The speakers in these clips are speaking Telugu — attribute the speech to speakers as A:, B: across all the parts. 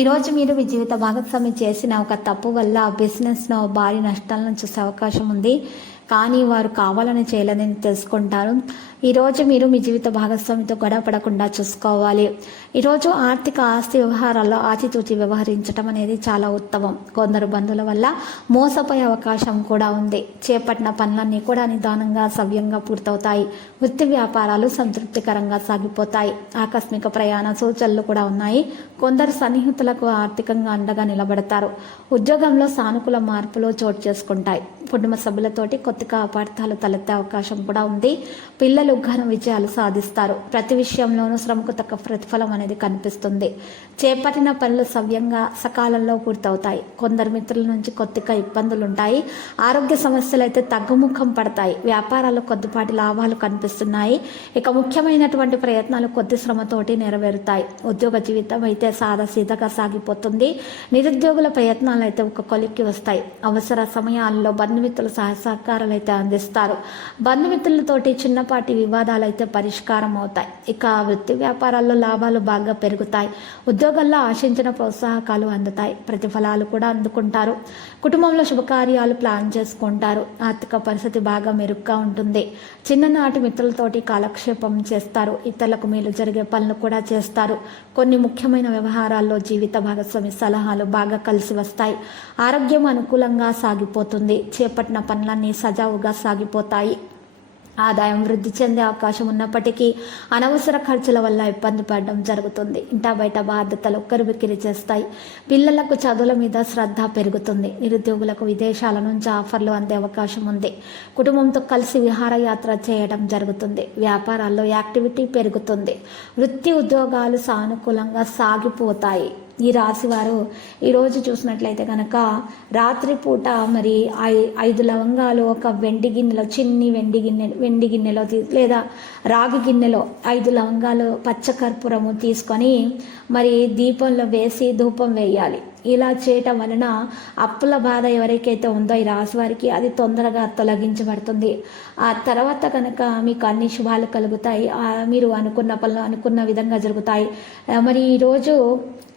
A: ఈరోజు మీరు మీ జీవిత భాగస్వామి చేసిన ఒక తప్పు వల్ల బిజినెస్లో భారీ నష్టాలను చూసే అవకాశం ఉంది. కానీ వారు కావాలని చేయలేదని తెలుసుకుంటారు. ఈరోజు మీరు మీ జీవిత భాగస్వామితో గొడవపడకుండా చూసుకోవాలి. ఈరోజు ఆర్థిక ఆస్తి వ్యవహారాల్లో ఆచితూచి వ్యవహరించడం అనేది చాలా ఉత్తమం. కొందరు బంధువుల వల్ల మోసపోయే అవకాశం కూడా ఉంది. చేపట్టిన పనులన్నీ కూడా నిదానంగా సవ్యంగా పూర్తవుతాయి. వృత్తి వ్యాపారాలు సంతృప్తికరంగా సాగిపోతాయి. ఆకస్మిక ప్రయాణ సూచనలు కూడా ఉన్నాయి. కొందరు సన్నిహితులకు ఆర్థికంగా అండగా నిలబడతారు. ఉద్యోగంలో సానుకూల మార్పులు చోటు చేసుకుంటాయి. కుటుంబ సభ్యులతోటి కొత్త అపార్థాలు తలెత్తే అవకాశం కూడా ఉంది. పిల్లలు ఘన విజయాలు సాధిస్తారు. ప్రతి విషయంలోనూ శ్రమకు తగ్గ ప్రతిఫలం అనేది కనిపిస్తుంది. చేపట్టిన పనులు సవ్యంగా సకాలంలో పూర్తవుతాయి. కొందరు మిత్రుల నుంచి కొద్దిగా ఇబ్బందులు ఉంటాయి. ఆరోగ్య సమస్యలు అయితే తగ్గుముఖం పడతాయి. వ్యాపారాలు కొద్దిపాటి లాభాలు కనిపిస్తున్నాయి. ఇక ముఖ్యమైనటువంటి ప్రయత్నాలు కొద్ది శ్రమతోటి నెరవేరుతాయి. ఉద్యోగ జీవితం అయితే సాదాసీదగా సాగిపోతుంది. నిరుద్యోగుల ప్రయత్నాలు అయితే ఒక కొలిక్కి వస్తాయి. అవసర సమయాల్లో బంధుమిత్రుల సహ సహకారాలు అయితే అందిస్తారు. బంధుమిత్రులతోటి చిన్నపాటి వివాదాలు అయితే పరిష్కారం అవుతాయి. ఇక వృత్తి వ్యాపారాల్లో లాభాలు బాగా పెరుగుతాయి. ఉద్యోగాల్లో ఆశించిన ప్రోత్సాహకాలు అందుతాయి. ప్రతిఫలాలు కూడా అందుకుంటారు. కుటుంబంలో శుభకార్యాలు ప్లాన్ చేసుకుంటారు. ఆర్థిక పరిస్థితి బాగా మెరుగ్గా ఉంటుంది. చిన్ననాటి మిత్రులతోటి కాలక్షేపం చేస్తారు. ఇతరులకు మేలు జరిగే పనులు కూడా చేస్తారు. కొన్ని ముఖ్యమైన వ్యవహారాల్లో జీవిత భాగస్వామి సలహాలు బాగా కలిసి వస్తాయి. ఆరోగ్యం అనుకూలంగా సాగిపోతుంది. చేపట్టిన పనులన్నీ సజావుగా సాగిపోతాయి. ఆదాయం వృద్ధి చెందే అవకాశం ఉన్నప్పటికీ అనవసర ఖర్చుల వల్ల ఇబ్బంది పడడం జరుగుతుంది. ఇంటా బయట బాధ్యతలు ఒక్కరు బిక్కిరి చేస్తాయి. పిల్లలకు చదువుల మీద శ్రద్ధ పెరుగుతుంది. నిరుద్యోగులకు విదేశాల నుంచి ఆఫర్లు అందే అవకాశం ఉంది. కుటుంబంతో కలిసి విహారయాత్ర చేయడం జరుగుతుంది. వ్యాపారాల్లో యాక్టివిటీ పెరుగుతుంది. వృత్తి ఉద్యోగాలు సానుకూలంగా సాగిపోతాయి. ఈ రాశివారు ఈరోజు చూసినట్లయితే కనుక రాత్రిపూట మరి ఐ ఐదు లవంగాలు ఒక వెండి గిన్నెలో చిన్ని వెండి గిన్నె వెండి గిన్నెలో తీ లేదా రాగి గిన్నెలో ఐదు లవంగాలు పచ్చకర్పూరము తీసుకొని మరి దీపంలో వేసి ధూపం వేయాలి. ఇలా చేయటం వలన అప్పుల బాధ ఎవరికైతే ఉందో ఈ రాశి వారికి అది తొందరగా తొలగించబడుతుంది. ఆ తర్వాత కనుక మీకు అన్ని శుభాలు కలుగుతాయి. మీరు అనుకున్న పనులు అనుకున్న విధంగా జరుగుతాయి. మరి ఈరోజు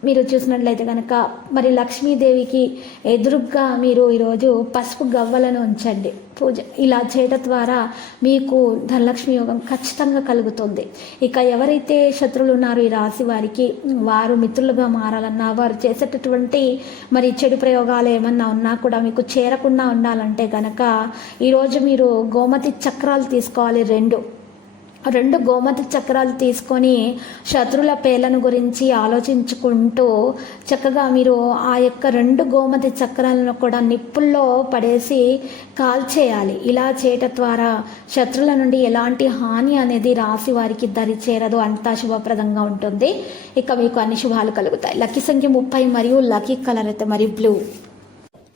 A: మీరు చూసినట్లయితే కనుక మరి లక్ష్మీదేవికి ఎదురుగ్గా మీరు ఈరోజు పసుపు గవ్వలను ఉంచండి. పూజ ఇలా చేయడం ద్వారా మీకు ధనలక్ష్మి యోగం ఖచ్చితంగా కలుగుతుంది. ఇక ఎవరైతే శత్రువులు ఉన్నారో ఈ రాశి వారికి వారు మిత్రులుగా మారాలన్నా వారు చేసేటటువంటి మరి చెడు ప్రయోగాలు ఏమన్నా ఉన్నా కూడా మీకు చేరకుండా ఉండాలంటే కనుక ఈరోజు మీరు గోమతి చక్రాలు తీసుకోవాలి రెండు. రెండు గోమతి చక్రాలు తీసుకొని శత్రుల పేర్లను గురించి ఆలోచించుకుంటూ చక్కగా మీరు ఆ యొక్క రెండు గోమతి చక్రాలను కూడా నిప్పుల్లో పడేసి కాల్చేయాలి. ఇలా చేయటం ద్వారా శత్రుల నుండి ఎలాంటి హాని అనేది రాసి వారికి దరి చేరదు. అంతా శుభప్రదంగా ఉంటుంది. ఇక మీకు అన్ని శుభాలు కలుగుతాయి. లక్కీ సంఖ్య ముప్పై మరియు లక్కీ కలర్ అయితే మరియు బ్లూ